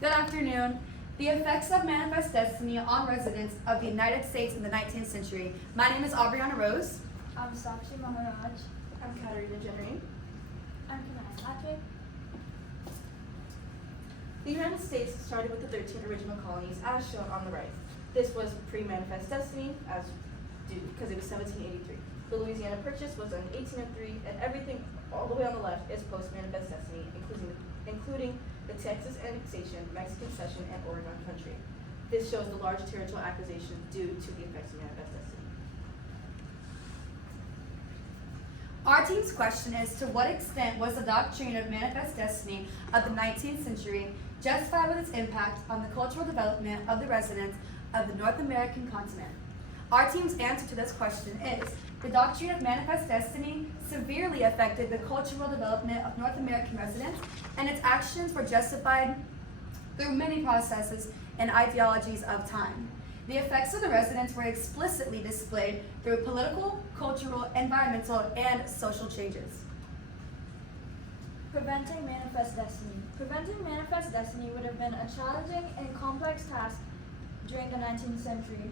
Good afternoon. The effects of manifest destiny on residents of the United States in the 19th century. My name is Aubriana Rose. I'm Sakshi Maharaj. I'm Katarina Jenny. I'm Kanai Patrick. The United States started with the 13 original colonies as shown on the right. This was pre-manifest destiny as due because it was 1783. The Louisiana Purchase was in 1803, and everything all the way on the left is post-manifest destiny, including the Texas annexation, Mexican cession, and Oregon Country. This shows the large territorial acquisition due to the effects of manifest destiny. Our team's question is, to what extent was the doctrine of manifest destiny of the 19th century justified with its impact on the cultural development of the residents of the North American continent? Our team's answer to this question is, the doctrine of manifest destiny severely affected the cultural development of North American residents, and its actions were justified through many processes and ideologies of time. The effects of the residents were explicitly displayed through political, cultural, environmental, and social changes. Preventing manifest destiny. Preventing manifest destiny would have been a challenging and complex task during the 19th century.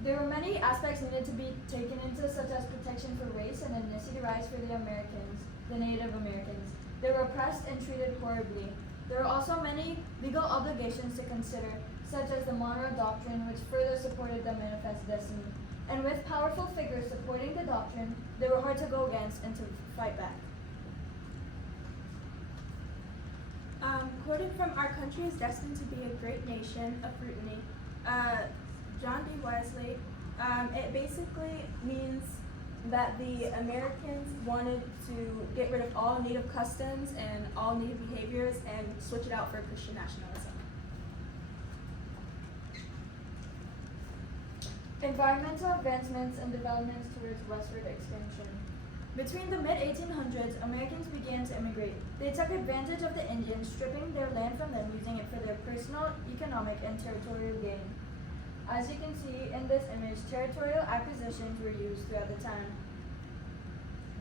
There were many aspects needed to be taken into, such as protection for race and ethnicity rights for the Americans, the Native Americans. They were oppressed and treated horribly. There were also many legal obligations to consider, such as the Monroe Doctrine, which further supported the manifest destiny. And with powerful figures supporting the doctrine, they were hard to go against and to fight back. Quoted from Our Country is Destined to Be a Great Nation, a Fruitany, John D. Wesley. It basically means that the Americans wanted to get rid of all native customs and all native behaviors and switch it out for Christian nationalism. Environmental advancements and developments towards westward expansion. Between the mid-1800s, Americans began to immigrate. They took advantage of the Indians, stripping their land from them, using it for their personal, economic, and territorial gain. As you can see in this image, territorial acquisitions were used throughout the time.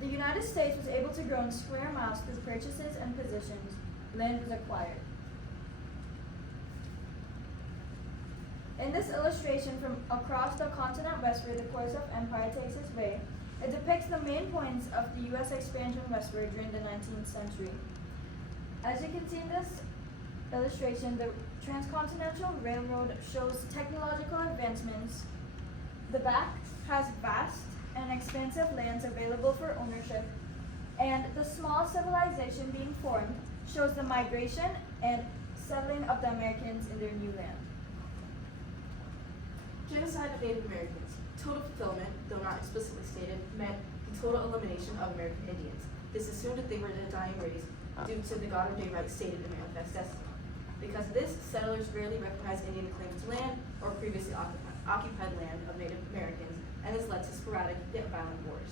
The United States was able to grow in square miles through purchases and possessions. Land was acquired. In this illustration from across the continent westward, the course of empire takes its way. It depicts the main points of the U.S. expansion westward during the 19th century. As you can see in this illustration, the Transcontinental Railroad shows technological advancements. The back has vast and expansive lands available for ownership, and the small civilization being formed shows the migration and settling of the Americans in their new land. Genocide of Native Americans. Total fulfillment, though not explicitly stated, meant the total elimination of American Indians. This assumed that they were a dying race due to the God of Day right stated in Manifest Destiny. Because of this, settlers rarely recognized Indian claims to land or previously occupied land of Native Americans, and this led to sporadic yet violent wars.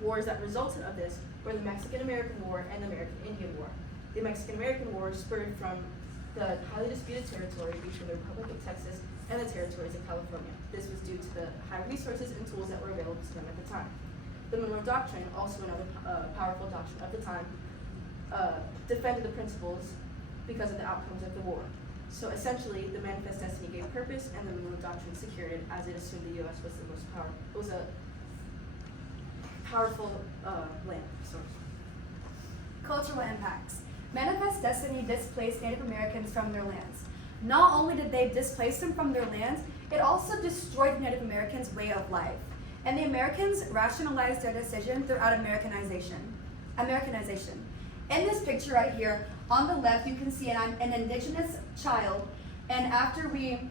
Wars that resulted of this were the Mexican-American War and the American-Indian War. The Mexican-American War spurred from the highly disputed territory between the Republic of Texas and the territories of California. This was due to the high resources and tools that were available to them at the time. The Monroe Doctrine, also another powerful doctrine of the time, defended the principles because of the outcomes of the war. So essentially, the Manifest Destiny gave purpose, and the Monroe Doctrine secured it, as it assumed the U.S. was the most powerful. It was a powerful land source. Cultural impacts. Manifest destiny displaced Native Americans from their lands. Not only did they displace them from their lands, it also destroyed the Native Americans' way of life. And the Americans rationalized their decision throughout Americanization. In this picture right here, on the left, you can see an indigenous child, and after we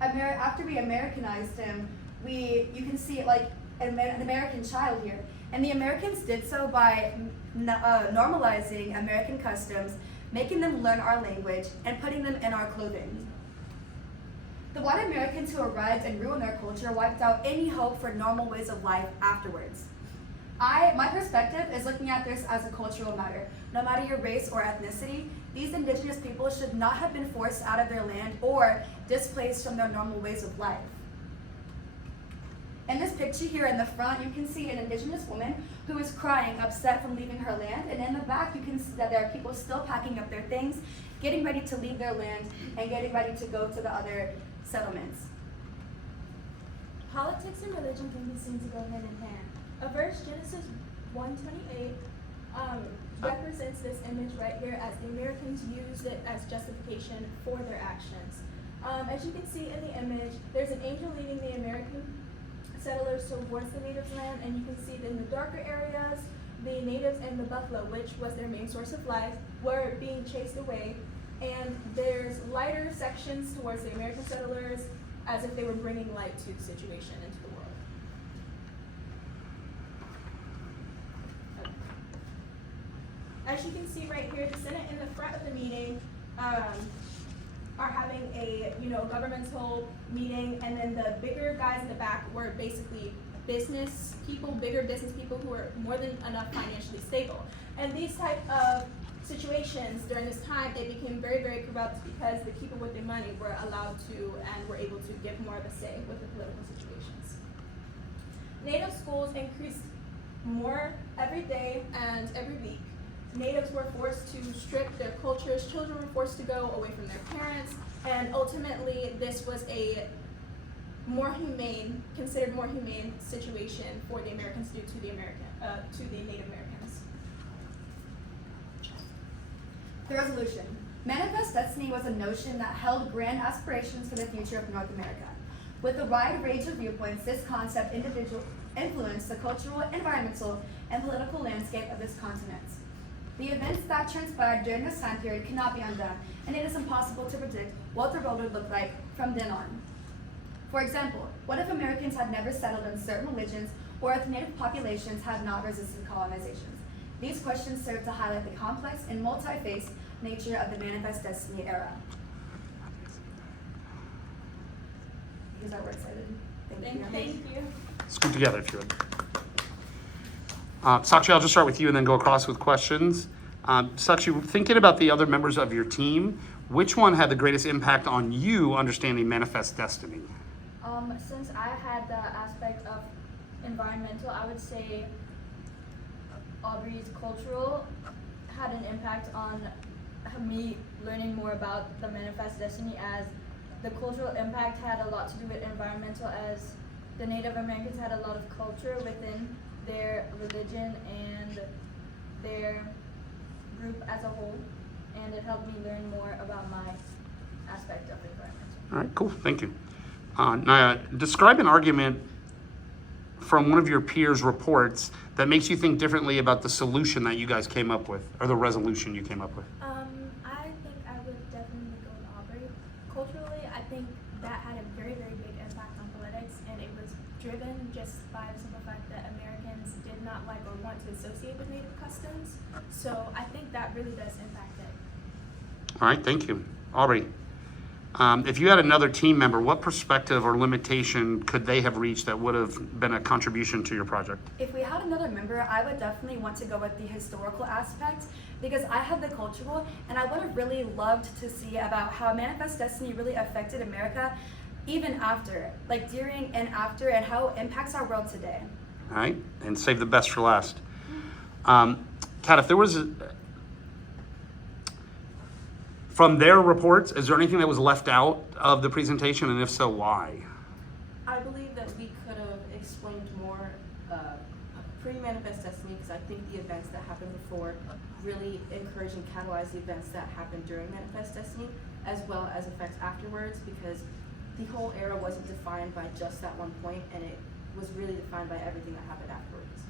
Americanized him, you can see it like an American child here. And the Americans did so by normalizing American customs, making them learn our language, and putting them in our clothing. The white Americans who arrived and ruined their culture wiped out any hope for normal ways of life afterwards. My perspective is looking at this as a cultural matter. No matter your race or ethnicity, these indigenous people should not have been forced out of their land or displaced from their normal ways of life. In this picture here in the front, you can see an indigenous woman who is crying, upset from leaving her land, and in the back you can see that there are people still packing up their things, getting ready to leave their land, and getting ready to go to the other settlements. Politics and religion can be seen to go hand in hand. A verse, Genesis 1:28, represents this image right here as the Americans used it as justification for their actions. As you can see in the image, there's an angel leading the American settlers towards the natives' land, and you can see that in the darker areas, the natives and the buffalo, which was their main source of life, were being chased away. And there's lighter sections towards the American settlers, as if they were bringing light to the situation into the world. As you can see right here, the Senate in the front of the meeting are having a governmental meeting, and then the bigger guys in the back were basically business people, bigger business people who were more than enough financially stable. And these type of situations during this time, it became very, very corrupt because the people with the money were allowed to and were able to give more of a say with the political situations. Native schools increased more every day and every week. Natives were forced to strip their cultures, children were forced to go away from their parents, and ultimately this was a considered more humane situation for the Americans due to the Native Americans. The resolution. Manifest destiny was a notion that held grand aspirations for the future of North America. With a wide range of viewpoints, this concept influenced the cultural, environmental, and political landscape of this continent. The events that transpired during this time period cannot be undone, and it is impossible to predict what the world would look like from then on. For example, what if Americans had never settled in certain religions, or if native populations had not resisted colonizations? These questions serve to highlight the complex and multi-faced nature of the Manifest Destiny era. You guys are excited? Thank you. Scoot together if you would. Sakshi, I'll just start with you and then go across with questions. Sakshi, thinking about the other members of your team, which one had the greatest impact on you understanding Manifest Destiny? Since I had the aspect of environmental, I would say Aubrey's cultural had an impact on me learning more about the Manifest Destiny, as the cultural impact had a lot to do with environmental, as the Native Americans had a lot of culture within their religion and their group as a whole, and it helped me learn more about my aspect of environmental. All right, cool, thank you. Naya, describe an argument from one of your peers' reports that makes you think differently about the solution that you guys came up with, or the resolution you came up with. I think I would definitely go with Aubrey. Culturally, I think that had a very, very big impact on politics, and it was driven just by the simple fact that Americans did not like or want to associate with Native customs. So I think that really does impact it. All right, thank you. Aubrey, if you had another team member, what perspective or limitation could they have reached that would have been a contribution to your project? If we had another member, I would definitely want to go with the historical aspect, because I have the cultural, and I would have really loved to see about how Manifest Destiny really affected America even after, like during and after, and how it impacts our world today. All right, and save the best for last. Kat, if there was, from their reports, is there anything that was left out of the presentation, and if so, why? I believe that we could have explained more pre-Manifest Destiny, because I think the events that happened before really encourage and catalyze the events that happened during Manifest Destiny, as well as effects afterwards, because the whole era wasn't defined by just that one point, and it was really defined by everything that happened afterwards.